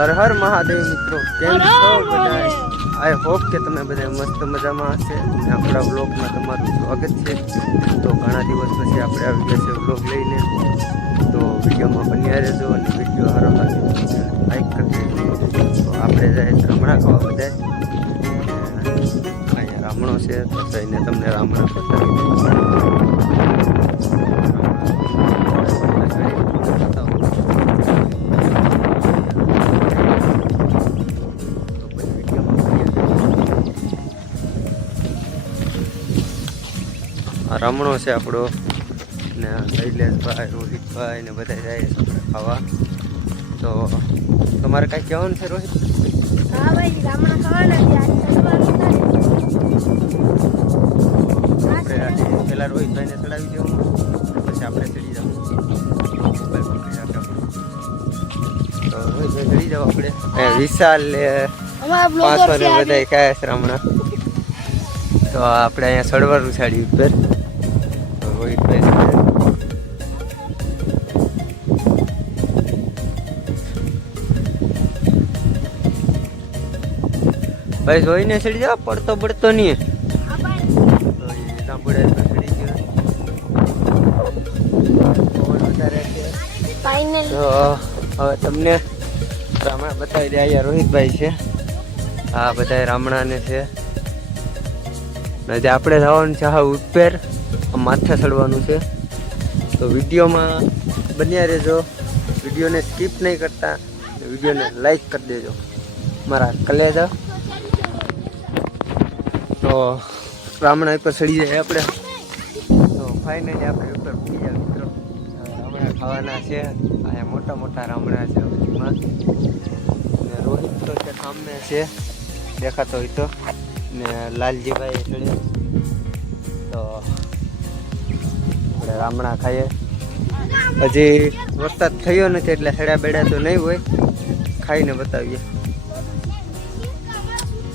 હર હર મહાદેવ મિત્રો, કેમ છો બધા? આઈ હોપ કે તમે બધા મસ્ત મજામાં હશે અને આપણા બ્લોગમાં તમારું સ્વાગત છે. તો ઘણા દિવસ પછી આપણે આવી ગયા છે બ્લોગ લઈને, તો વિડીયોમાં બન્યા રહેજો અને વિડીયો સારો લાગે તો લાઈક કરી દેજો. તો આપણે જાય રામણા ખાવા બધા, અહીંયા રામણો છે તો જઈને તમને રામણા બતાવી દઉં. રામણો છે આપણો ને શૈલેષભાઈ, રોહિતભાઈ ને બધા જાય છે આપણે ખાવા. તો તમારે કાંઈ કહેવાનું છે રોહિત? હા ભાઈ, રામણા ખાવાના છે. આપણે પેલા રોહિતભાઈને ચડાવી દેવું, પછી આપણે ચડી જવું. તો રોહિતભાઈ ચડી જાવ આપણે. વિશાલ ને પાંચસો ને બધા ખાય છે રામણા. તો આપણે અહીંયા સળવાનું સાડી ઉપર રોહિતભાઈ ભાઈ જોઈને ચડી જાવ, પડતો પડતો નહીં. સાંભળે તો ચડી ગયો. તો હવે તમને રામણા બતાવી દે. અહીંયા રોહિતભાઈ છે, આ બધા રામણાને છે. આજે આપણે જવાનું છે હા ઉપર, માથે ચડવાનું છે. તો વિડીયોમાં બન્યા રહેજો, વિડીયોને સ્કીપ નહીં કરતા, વિડીયોને લાઈક કરી દેજો મારા કલેજા. તો રામણા ઉપર ચડી જાય આપણે. તો ફાઇનલી આપણે ઉપર પડી જાય મિત્રો. રામણા ખાવાના છે. અહીંયા મોટા મોટા રામણા છે બાજુમાં. ને રોહિત તો છે સામે છે, દેખાતો હોય તો. ને લાલજીભાઈ ચડે. તો આપણે રામણા ખાઈએ. હજી વરસાદ થયો નથી એટલે છેડા બેડા તો નહીં હોય. ખાઈને બતાવીએ.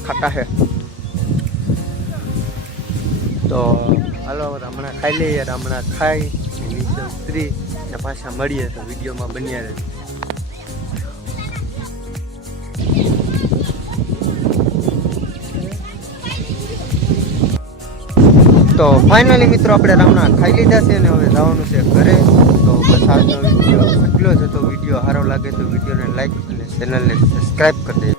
ખાટા છે તો હાલો રામણા ખાઈ લઈએ. રામણા ખાઈ નીચે ઉતરી ને પાછા મળીએ. તો વિડીયોમાં બન્યા રહે. તો ફાઇનલી મિત્રો આપણે રામણા ખાઈ લીધા છે અને હવે જવાનું છે ઘરે. તો બસ આજનો વિડીયો એટલો જ હતો. વિડીયો સારો લાગે તો વિડીયોને લાઈક અને ચેનલને સબસ્ક્રાઈબ કરી દેજો.